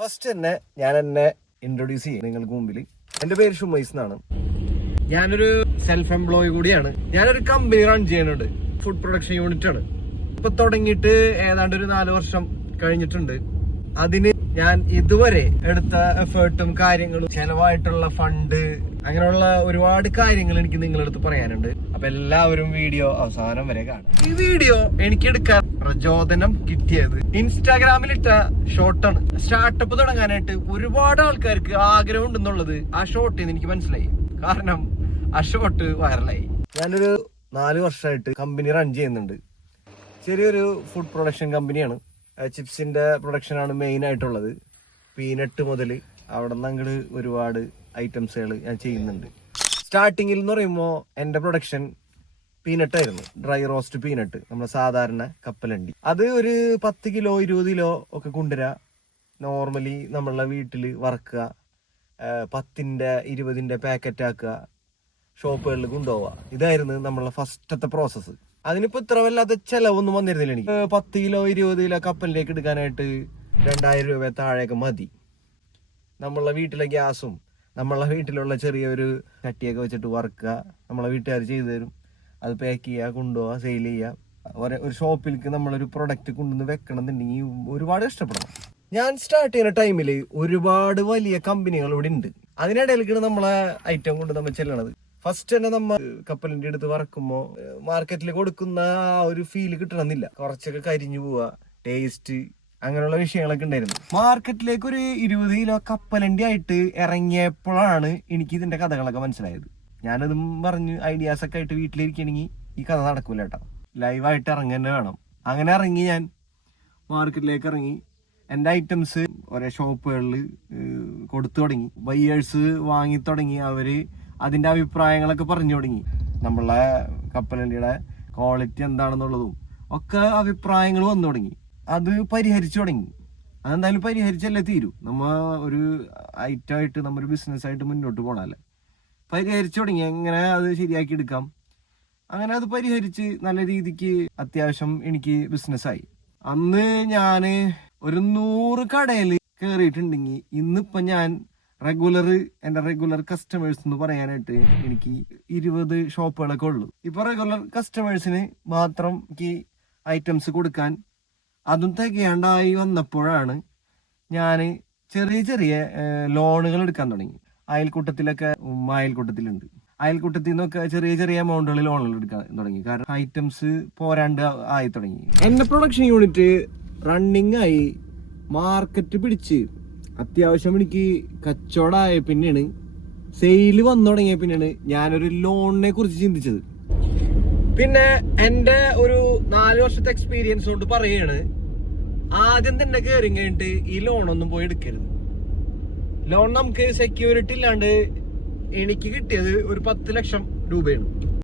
First തന്നെ ഞാൻ എന്നെ ഇൻട്രൊഡ്യൂസ് ചെയ്യും നിങ്ങൾക്ക് മുമ്പിൽ എന്റെ പേര് ഷുമൈസ് എന്നാണ്. ഞാനൊരു സെൽഫ് എംപ്ലോയി കൂടിയാണ്. ഞാനൊരു കമ്പനി റൺ ചെയ്യുന്നുണ്ട്. ഫുഡ് പ്രൊഡക്ഷൻ യൂണിറ്റ് ആണ്. ഇപ്പൊ തുടങ്ങിയിട്ട് ഏതാണ്ട് ഒരു നാല് വർഷം കഴിഞ്ഞിട്ടുണ്ട്. അതിന് ഞാൻ ഇതുവരെ എടുത്ത എഫേർട്ടും കാര്യങ്ങളും ചെലവായിട്ടുള്ള ഫണ്ട് അങ്ങനെയുള്ള ഒരുപാട് കാര്യങ്ങൾ എനിക്ക് നിങ്ങളെടുത്ത് പറയാനുണ്ട്. അപ്പൊ എല്ലാവരും വീഡിയോ അവസാനം വരെ കാണും. ഈ വീഡിയോ എനിക്ക് എടുക്കാൻ പ്രചോദനം കിട്ടിയത്. ഇൻസ്റ്റാഗ്രാമിലിട്ട ഷോർട്ടാണ് സ്റ്റാർട്ടപ്പ് തുടങ്ങാനായിട്ട് ഒരുപാട് ആൾക്കാർക്ക് ആഗ്രഹം ഉണ്ടെന്നുള്ളത് ആ ഷോർട്ടിൽ നിന്ന് എനിക്ക് മനസ്സിലായി. കാരണം ആ ഷോട്ട് വൈറലായി ഞാനൊരു നാല് വർഷമായിട്ട് കമ്പനി റൺ ചെയ്യുന്നുണ്ട്. ചെറിയൊരു ഫുഡ് പ്രൊഡക്ഷൻ കമ്പനിയാണ് ചിപ്സിന്റെ പ്രൊഡക്ഷൻ ആണ് മെയിൻ ആയിട്ടുള്ളത്. പീനട്ട് മുതൽ അവിടെ നിന്ന് അങ്ങോട്ട് ഒരുപാട് ഐറ്റംസുകൾ ഞാൻ ചെയ്യുന്നുണ്ട്. സ്റ്റാർട്ടിങ്ങിൽ എന്ന് പറയുമ്പോൾ എന്റെ പ്രൊഡക്ഷൻ പീനട്ട് ആയിരുന്നു. ഡ്രൈ റോസ്റ്റ് പീനട്ട് നമ്മുടെ സാധാരണ കപ്പലണ്ടി. അത് ഒരു പത്ത് കിലോ ഇരുപത് കിലോ ഒക്കെ കൊണ്ടുവരാ. നോർമലി നമ്മളെ വീട്ടിൽ വറക്കുക പത്തിന്റെ ഇരുപതിന്റെ പാക്കറ്റ് ആക്കുക ഷോപ്പുകളിൽ കൊണ്ടുപോവുക. ഇതായിരുന്നു നമ്മളെ ഫസ്റ്റത്തെ പ്രോസസ്സ് അതിനിപ്പോൾ ഇത്ര വല്ലാത്ത ചിലവൊന്നും വന്നിരുന്നില്ല എനിക്ക്. പത്ത് കിലോ ഇരുപത് കിലോ കപ്പലിലേക്ക് എടുക്കാനായിട്ട് രണ്ടായിരം രൂപ താഴെയൊക്കെ മതി. നമ്മളെ വീട്ടിലെ ഗ്യാസും നമ്മളെ വീട്ടിലുള്ള ചെറിയൊരു കട്ടിയൊക്കെ വെച്ചിട്ട് വറുക്കുക. നമ്മളെ വീട്ടുകാർ ചെയ്തു തരും. അത് പാക്ക് ചെയ്യുക കൊണ്ടുപോവുക സെയിൽ ചെയ്യുക ഒരേ ഷോപ്പിലേക്ക് നമ്മളൊരു പ്രൊഡക്റ്റ് കൊണ്ടുവന്ന് വെക്കണം എന്നുണ്ടെങ്കിൽ ഒരുപാട് കഷ്ടപ്പെടണം. ഞാൻ സ്റ്റാർട്ട് ചെയ്യുന്ന ടൈമിൽ ഒരുപാട് വലിയ കമ്പനികൾ ഇവിടെ ഉണ്ട് അതിനിടയിലേക്കാണ് നമ്മളെ ഐറ്റം കൊണ്ട് നമ്മൾ ചെല്ലണത്. ഫസ്റ്റ് തന്നെ നമ്മൾ കപ്പലിന്റെ അടുത്ത് വറക്കുമ്പോൾ മാർക്കറ്റിൽ കൊടുക്കുന്ന ആ ഒരു ഫീൽ കിട്ടണമെന്നില്ല കുറച്ചൊക്കെ കരിഞ്ഞു പോവുക ടേസ്റ്റ് അങ്ങനെയുള്ള വിഷയങ്ങളൊക്കെ ഉണ്ടായിരുന്നു മാർക്കറ്റിലേക്ക് ഒരു ഇരുപത് കിലോ കപ്പലണ്ടി ആയിട്ട് ഇറങ്ങിയപ്പോഴാണ് എനിക്ക് ഇതിന്റെ കഥകളൊക്കെ മനസ്സിലായത്. ഞാനതും പറഞ്ഞു ഐഡിയാസ് ഒക്കെ ആയിട്ട് വീട്ടിലിരിക്കണമെങ്കിൽ ഈ കഥ നടക്കൂല കേട്ടോ. ലൈവായിട്ട് ഇറങ്ങി തന്നെ വേണം. അങ്ങനെ ഇറങ്ങി ഞാൻ മാർക്കറ്റിലേക്ക് ഇറങ്ങി. എന്റെ ഐറ്റംസ് ഓരോ ഷോപ്പുകളിൽ കൊടുത്തു തുടങ്ങി. ബയ്യേഴ്സ് വാങ്ങി തുടങ്ങി. അവർ അതിന്റെ അഭിപ്രായങ്ങളൊക്കെ പറഞ്ഞു തുടങ്ങി. നമ്മളെ കപ്പലണ്ടിയുടെ ക്വാളിറ്റി എന്താണെന്നുള്ളതും ഒക്കെ അഭിപ്രായങ്ങൾ വന്നു തുടങ്ങി. അത് പരിഹരിച്ചു തുടങ്ങി. അതെന്തായാലും പരിഹരിച്ചല്ലേ തീരൂ. നമ്മ ഒരു ഐറ്റമായിട്ട് നമ്മൊരു ബിസിനസ്സായിട്ട് മുന്നോട്ട് പോകണല്ലേ പരിഹരിച്ചു തുടങ്ങി. എങ്ങനെ അത് ശരിയാക്കി എടുക്കാം? അങ്ങനെ അത് പരിഹരിച്ച് നല്ല രീതിക്ക് അത്യാവശ്യം എനിക്ക് ബിസിനസ്സായി അന്ന് ഞാൻ ഒരു നൂറ് കടയിൽ കയറിയിട്ടുണ്ടെങ്കിൽ ഇന്നിപ്പം ഞാൻ റെഗുലർ എന്റെ റെഗുലർ കസ്റ്റമേഴ്സ് എന്ന് പറയാനായിട്ട് എനിക്ക് ഇരുപത് ഷോപ്പുകളൊക്കെ ഉള്ളു. ഇപ്പൊ റെഗുലർ കസ്റ്റമേഴ്സിന് മാത്രം എനിക്ക് ഐറ്റംസ് കൊടുക്കാൻ അതും തികയാണ്ടായി വന്നപ്പോഴാണ് ഞാൻ ചെറിയ ചെറിയ ലോണുകൾ എടുക്കാൻ തുടങ്ങി. അയൽക്കൂട്ടത്തിലൊക്കെ അയൽക്കൂട്ടത്തിലുണ്ട്. അയൽക്കൂട്ടത്തിൽ നിന്നൊക്കെ ചെറിയ ചെറിയ എമൗണ്ടുകളിൽ ലോണുകൾ എടുക്കാൻ തുടങ്ങി. കാരണം ഐറ്റംസ് പോരാണ്ട് ആയി തുടങ്ങി. എന്റെ പ്രൊഡക്ഷൻ യൂണിറ്റ് റണ്ണിങ് ആയി മാർക്കറ്റ് പിടിച്ച്. അത്യാവശ്യം എനിക്ക് കച്ചവടമായ പിന്നെയാണ്. സെയിൽ വന്നു തുടങ്ങിയ പിന്നെയാണ് ഞാനൊരു ലോണിനെ കുറിച്ച് ചിന്തിച്ചത്. പിന്നെ എന്റെ ഒരു നാല് വർഷത്തെ എക്സ്പീരിയൻസ് കൊണ്ട് പറയാണ് ആദ്യം തന്നെ കയറി കഴിഞ്ഞിട്ട് ഈ ലോണൊന്നും പോയി എടുക്കരുത്. ലോൺ നമുക്ക് സെക്യൂരിറ്റി ഇല്ലാണ്ട് എനിക്ക് കിട്ടിയത് ഒരു പത്ത് ലക്ഷം രൂപയാണ്.